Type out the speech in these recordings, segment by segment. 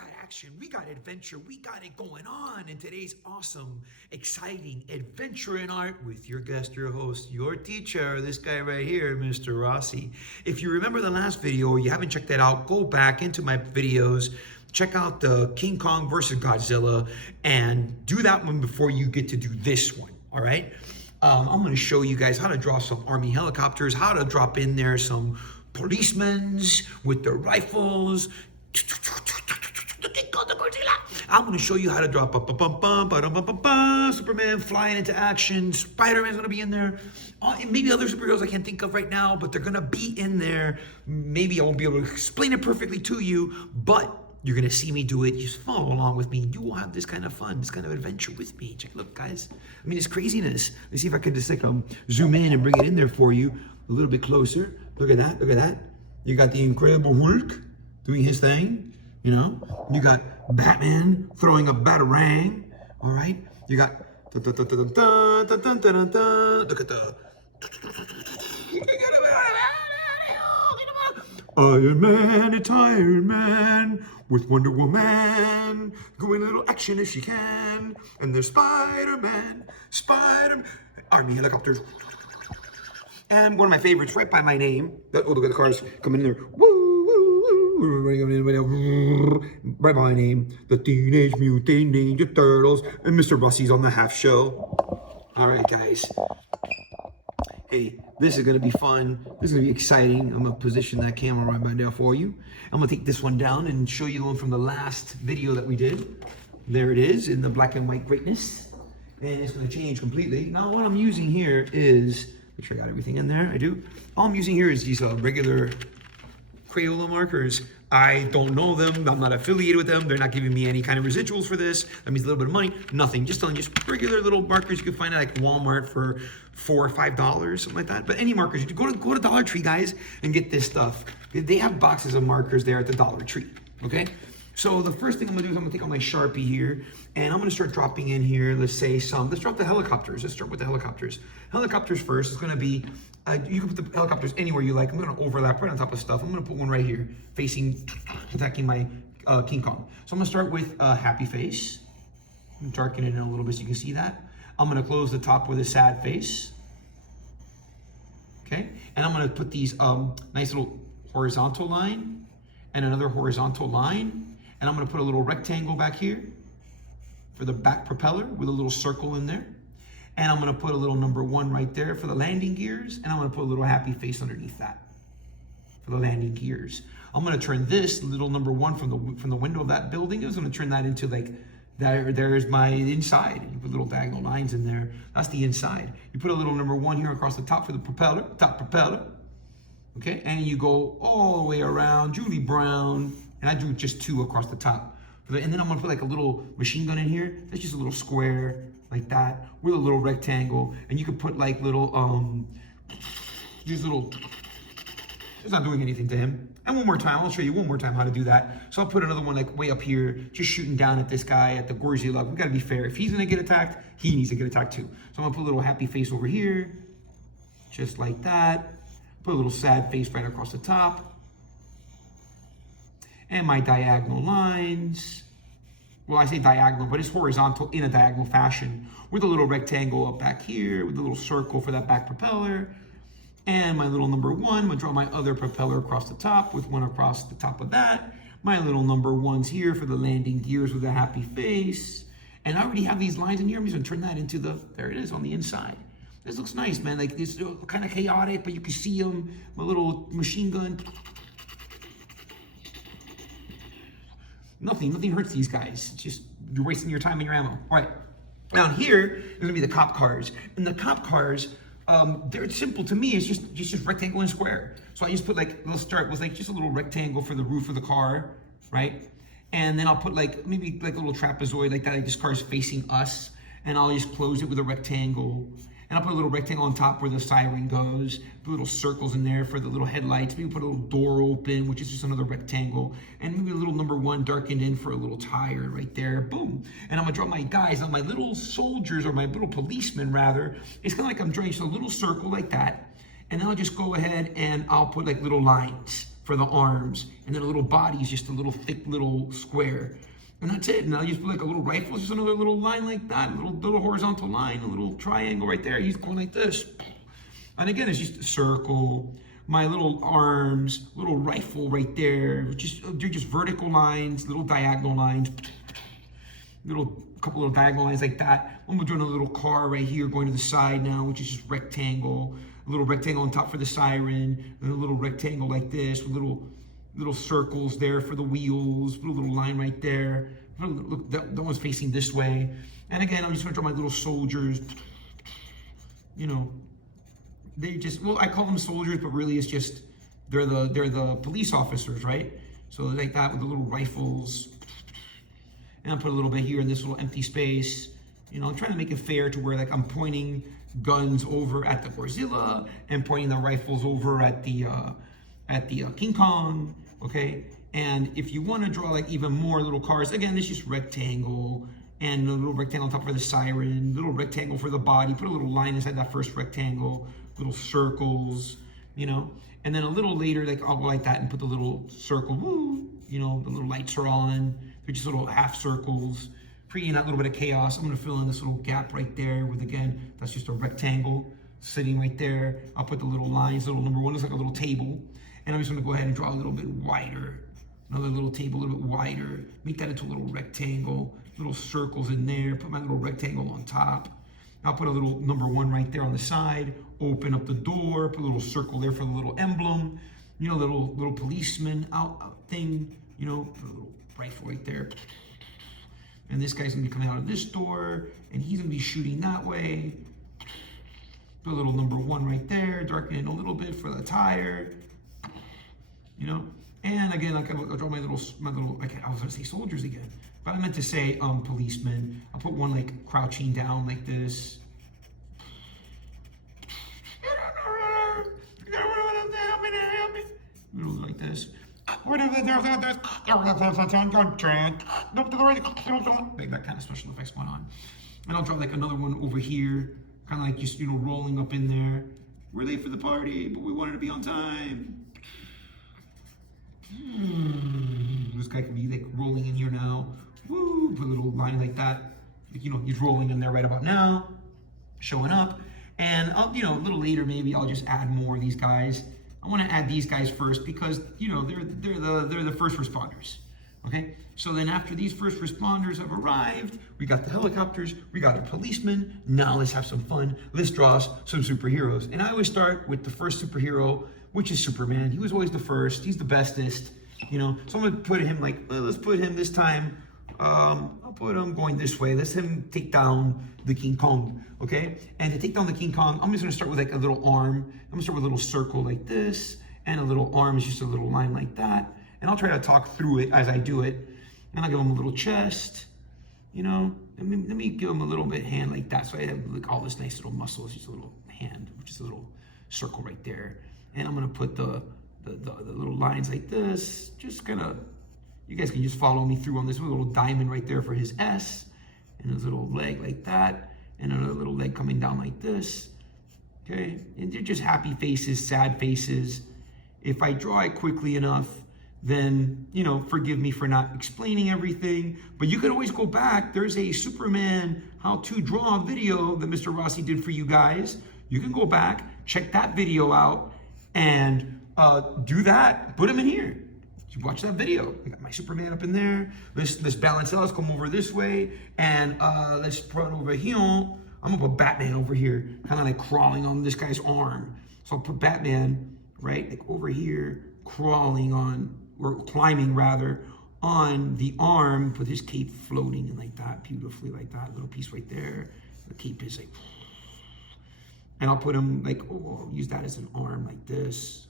got action, we got adventure, we got it going on in today's awesome, exciting Adventure in Art with your guest, your host, your teacher, this guy right here, MrRossi. If you remember the last video or you haven't checked that out, go back into my videos, check out the King Kong versus Godzilla, and do that one before you get to do this one, all right? I'm going to show you guys how to draw some Army helicopters, how to drop in there some policemen with their rifles. I'm going to show you how to draw Superman flying into action. Spider-Man's going to be in there. Maybe other superheroes I can't think of right now, but they're going to be in there. Maybe I won't be able to explain it perfectly to you, but you're going to see me do it. Just follow along with me. You will have this kind of fun, this kind of adventure with me. Check, look, guys. I mean, it's craziness. Let's see if I can just like zoom in and bring it in there for you a little bit closer. Look at that. Look at that. You got the Incredible Hulk doing his thing. You know, you got Batman throwing a batarang. All right. You got look at the Iron Man, it's Iron Man with Wonder Woman going a little action if she can, and there's Spider-Man, Army helicopters, and one of my favorites right by my name. Oh, look at the cars coming in there. Woo! Right by my name, the Teenage Mutant Ninja Turtles, and MrRossi's on the half show. All right, guys. Hey, this is gonna be fun. This is gonna be exciting. I'm gonna position that camera right by there for you. I'm gonna take this one down and show you the one from the last video that we did. There it is in the black and white greatness, and it's gonna change completely. Now, what I'm using here is, make sure I got everything in there. I do. All I'm using here is these regular Crayola markers. I don't know them. I'm not affiliated with them. They're not giving me any kind of residuals for this. That means a little bit of money. Nothing. Just telling you, just regular little markers you can find at like Walmart for $4 or $5, something like that. But any markers, you go to Dollar Tree, guys, and get this stuff. They have boxes of markers there at the Dollar Tree. Okay. So the first thing I'm gonna do is I'm gonna take out my Sharpie here, and I'm gonna start dropping in here. Let's drop the helicopters. Let's start with the helicopters. Helicopters first is gonna be, you can put the helicopters anywhere you like. I'm gonna overlap right on top of stuff. I'm gonna put one right here, attacking my King Kong. So I'm gonna start with a happy face. Darken it in a little bit so you can see that. I'm gonna close the top with a sad face. Okay, and I'm gonna put these nice little horizontal line and another horizontal line. And I'm gonna put a little rectangle back here for the back propeller with a little circle in there. And I'm gonna put a little number 1 right there for the landing gears. And I'm gonna put a little happy face underneath that for the landing gears. I'm gonna turn this little number 1 from the window of that building. I'm gonna turn that into like, there's my inside. You put little diagonal lines in there. That's the inside. You put a little number 1 here across the top for the propeller, top propeller. Okay, and you go all the way around, Julie Brown. And I drew just 2 across the top. And then I'm gonna put like a little machine gun in here. That's just a little square like that with a little rectangle. And you could put like little, it's not doing anything to him. And one more time, I'll show you one more time how to do that. So I'll put another one like way up here, just shooting down at this guy, at the Godzilla. We gotta be fair. If he's gonna get attacked, he needs to get attacked too. So I'm gonna put a little happy face over here, just like that. Put a little sad face right across the top. And my diagonal lines, well, I say diagonal, but it's horizontal in a diagonal fashion with a little rectangle up back here with a little circle for that back propeller. And my little number 1, I'm gonna draw my other propeller across the top with one across the top of that. My little number 1's here for the landing gears with a happy face. And I already have these lines in here. I'm just gonna turn that into there it is on the inside. This looks nice, man. Like it's kind of chaotic, but you can see them. My little machine gun. Nothing hurts these guys. It's just, you're wasting your time and your ammo. All right, down here is gonna be the cop cars. And the cop cars, they're simple to me. It's just rectangle and square. So I just put like, let's start with like just a little rectangle for the roof of the car, right? And then I'll put like, maybe like a little trapezoid like that, like this car's facing us. And I'll just close it with a rectangle. And I'll put a little rectangle on top where the siren goes, put little circles in there for the little headlights, maybe put a little door open, which is just another rectangle, and maybe a little number 1 darkened in for a little tire right there, boom. And I'm gonna draw my guys, my little soldiers, or my little policemen rather, it's kind of like I'm drawing just a little circle like that, and then I'll just go ahead and I'll put like little lines for the arms, and then a little body is just a little thick little square. And that's it. And I'll just put like a little rifle, just another little line like that, a little horizontal line, a little triangle right there. He's going like this. And again, it's just a circle. My little arms, little rifle right there. They're just vertical lines, little diagonal lines. Couple little diagonal lines like that. We're doing a little car right here going to the side now, which is just rectangle. A little rectangle on top for the siren, and a little rectangle like this with little circles there for the wheels. Put a little line right there. Look, that one's facing this way. And again, I'm just gonna draw my little soldiers. You know, they just, well, I call them soldiers, but really it's just they're the police officers, right? So like that with the little rifles. And I'll put a little bit here in this little empty space. You know, I'm trying to make it fair to where like I'm pointing guns over at the Godzilla and pointing the rifles over at the King Kong, okay? And if you want to draw like even more little cars, again, it's just rectangle and a little rectangle on top for the siren, little rectangle for the body, put a little line inside that first rectangle, little circles, you know? And then a little later, like I'll go like that and put the little circle, woo, you know, the little lights are on. They're just little half circles, creating that little bit of chaos. I'm gonna fill in this little gap right there with, again, that's just a rectangle sitting right there. I'll put the little lines, little number one looks like a little table. And I'm just gonna go ahead and draw a little bit wider. Another little table, a little bit wider. Make that into a little rectangle, little circles in there. Put my little rectangle on top. I'll put a little number one right there on the side. Open up the door, put a little circle there for the little emblem. You know, little policeman out thing, you know, put a little rifle right there. And this guy's gonna be coming out of this door, and he's gonna be shooting that way. Put a little number one right there, darken it a little bit for the tire, you know. And again, I'll draw my little, okay, I was gonna say soldiers again, but I meant to say policemen. I'll put one like crouching down like this. Like this. Like that kind of special effects going on. And I'll draw like another one over here, kind of like just, you know, rolling up in there. We're late for the party, but we wanted to be on time. This guy could be like rolling in here now. Woo, put a little line like that. Like, you know, he's rolling in there right about now, showing up. And I'll, you know, a little later, maybe I'll just add more of these guys. I want to add these guys first because, you know, they're the first responders. Okay, so then after these first responders have arrived, we got the helicopters, we got the policemen. Now let's have some fun. Let's draw some superheroes. And I always start with the first superhero, which is Superman. He was always the first. He's the bestest, you know. So I'm gonna put him like, well, let's put him this time. I'll put him going this way. Let's him take down the King Kong, okay? And to take down the King Kong, I'm just gonna start with like a little arm. I'm gonna start with a little circle like this, and a little arm is just a little line like that. And I'll try to talk through it as I do it. And I'll give him a little chest, you know? Let me give him a little bit hand like that. So I have like all this nice little muscle. It's just a little hand, which is a little circle right there. And I'm gonna put the little lines like this, just kind of, you guys can just follow me through on this little diamond right there for his S, and his little leg like that, and another little leg coming down like this, okay? And they're just happy faces, sad faces. If I draw it quickly enough, then, you know, forgive me for not explaining everything, but you can always go back. There's a Superman how to draw video that MrRossi did for you guys. You can go back, check that video out, and do that, put him in here. You watch that video. I got my Superman up in there. Let's balance out. Let's come over this way. And let's put over here. I'm gonna put Batman over here, kind of like crawling on this guy's arm. So I'll put Batman, right, like over here, crawling on, or climbing rather, on the arm with his cape floating and like that, beautifully like that, little piece right there. The cape is like, and I'll put him like, oh, I'll use that as an arm like this.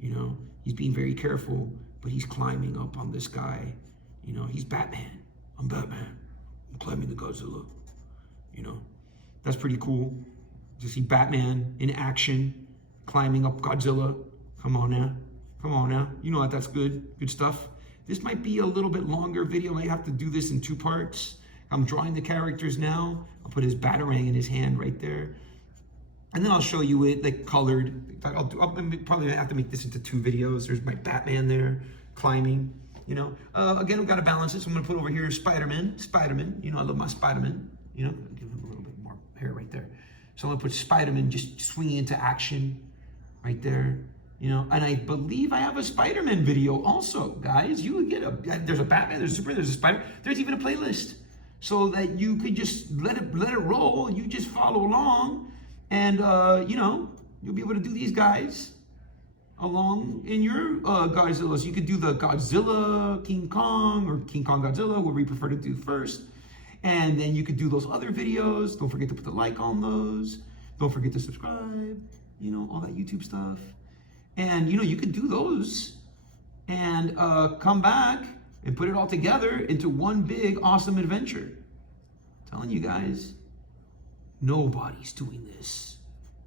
You know, he's being very careful, but he's climbing up on this guy. You know, he's Batman. I'm Batman. I'm climbing the Godzilla. You know, that's pretty cool to see Batman in action, climbing up Godzilla. Come on now. Come on now. You know that's good. Good stuff. This might be a little bit longer video. I might have to do this in 2 parts. I'm drawing the characters now. I'll put his Batarang in his hand right there. And then I'll show you it like colored. I'll probably have to make this into 2 videos. There's my Batman there climbing, you know. Again, we've got to balance it. So I'm gonna put over here Spider-Man. You know, I love my Spider-Man. You know, give him a little bit more hair right there. So I'm gonna put Spider-Man just swinging into action right there. You know, and I believe I have a Spider-Man video also, guys. You would get there's a Batman, there's a Superman, there's a Spider. There's even a playlist so that you could just let it roll. You just follow along. And, you know, you'll be able to do these guys along in your Godzilla. So you could do the Godzilla, King Kong, or King Kong Godzilla, whatever you prefer to do first. And then you could do those other videos. Don't forget to put the like on those. Don't forget to subscribe, you know, all that YouTube stuff. And, you know, you could do those and come back and put it all together into one big, awesome adventure. I'm telling you guys. Nobody's doing this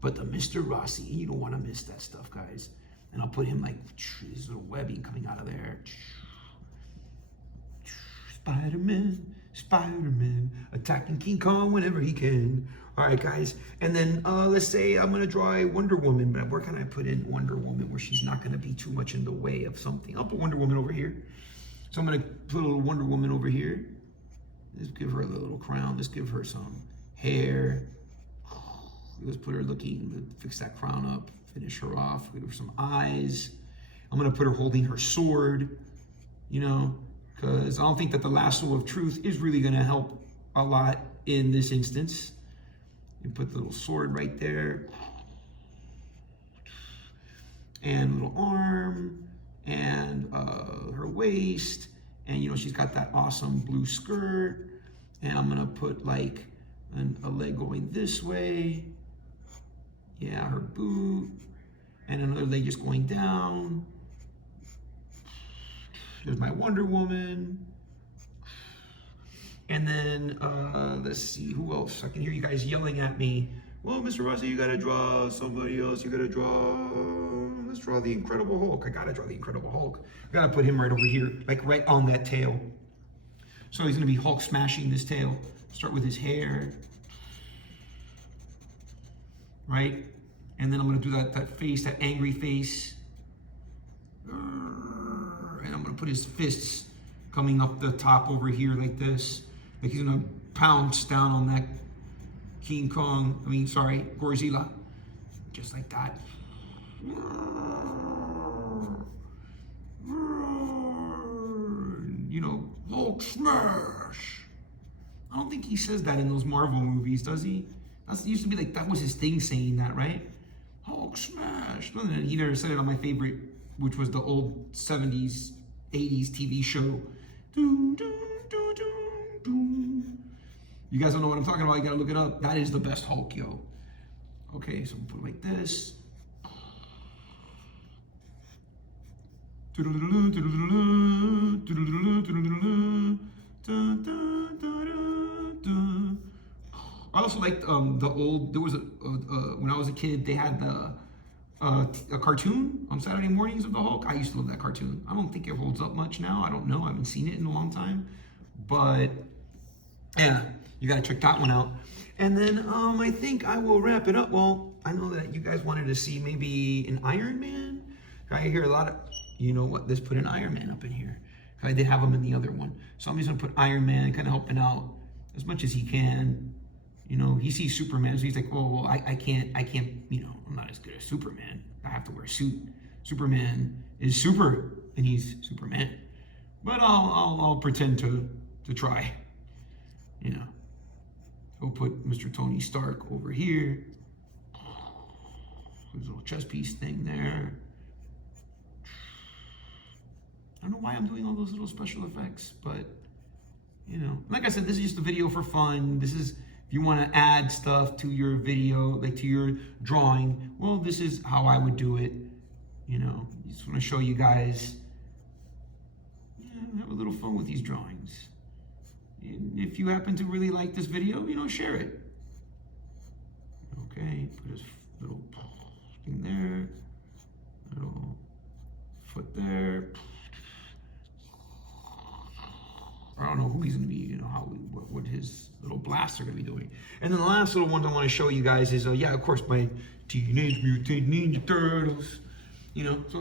but the MrRossi. You don't want to miss that stuff, guys. And I'll put him like his little webbing coming out of there. Spider-Man, attacking King Kong whenever he can. All right, guys. And then let's say I'm gonna draw a Wonder Woman. But where can I put in Wonder Woman where she's not gonna be too much in the way of something? I'll put Wonder Woman over here. So I'm gonna put a little Wonder Woman over here. Just give her a little crown. Just give her some hair. Let's put her looking, fix that crown up, finish her off, give her some eyes. I'm gonna put her holding her sword, you know, because I don't think that the lasso of truth is really gonna help a lot in this instance. You put the little sword right there. And a little arm, and her waist, and you know, she's got that awesome blue skirt. And I'm gonna put like a leg going this way. Yeah, her boot. And another leg just going down. There's my Wonder Woman. And then, let's see, who else? I can hear you guys yelling at me. Well, MrRossi, you gotta draw somebody else. You gotta draw, let's draw the Incredible Hulk. I gotta draw the Incredible Hulk. I gotta put him right over here, like right on that tail. So he's gonna be Hulk smashing this tail. Start with his hair. Right? And then I'm gonna do that face, that angry face. And I'm gonna put his fists coming up the top over here like this. Like he's gonna pounce down on that Godzilla. Just like that. You know, Hulk smash. I don't think he says that in those Marvel movies, does he? That used to be like, that was his thing saying that, right? Hulk smash. He never said it on my favorite, which was the old 70s, 80s TV show. Doom, doom, doom, doom, doom. You guys don't know what I'm talking about, you gotta look it up. That is the best Hulk, yo. Okay, so we'll put it like this. I also liked the old, there was when I was a kid, they had a cartoon on Saturday mornings of the Hulk. I used to love that cartoon. I don't think it holds up much now. I don't know. I haven't seen it in a long time. But yeah, you got to check that one out. And then I think I will wrap it up. Well, I know that you guys wanted to see maybe an Iron Man. I hear a lot of, you know what, let's put an Iron Man up in here. I did have him in the other one. So I'm just going to put Iron Man kind of helping out as much as he can. You know, he sees Superman, so he's like, oh, well, I can't, you know, I'm not as good as Superman. I have to wear a suit. Superman is super, and he's Superman. But I'll pretend to try, you know. We'll put Mr. Tony Stark over here. His little chess piece thing there. I don't know why I'm doing all those little special effects, but, you know. Like I said, this is just a video for fun. This is, if you want to add stuff to your video, like to your drawing, well, this is how I would do it. You know, just want to show you guys, have a little fun with these drawings. And if you happen to really like this video, you know, share it. Okay, put his little thing there, little foot there. don't know who he's gonna be, you know, what his little blasts are gonna be doing. And then the last little one I want to show you guys is, yeah, of course, my Teenage Mutant Ninja Turtles. You know, so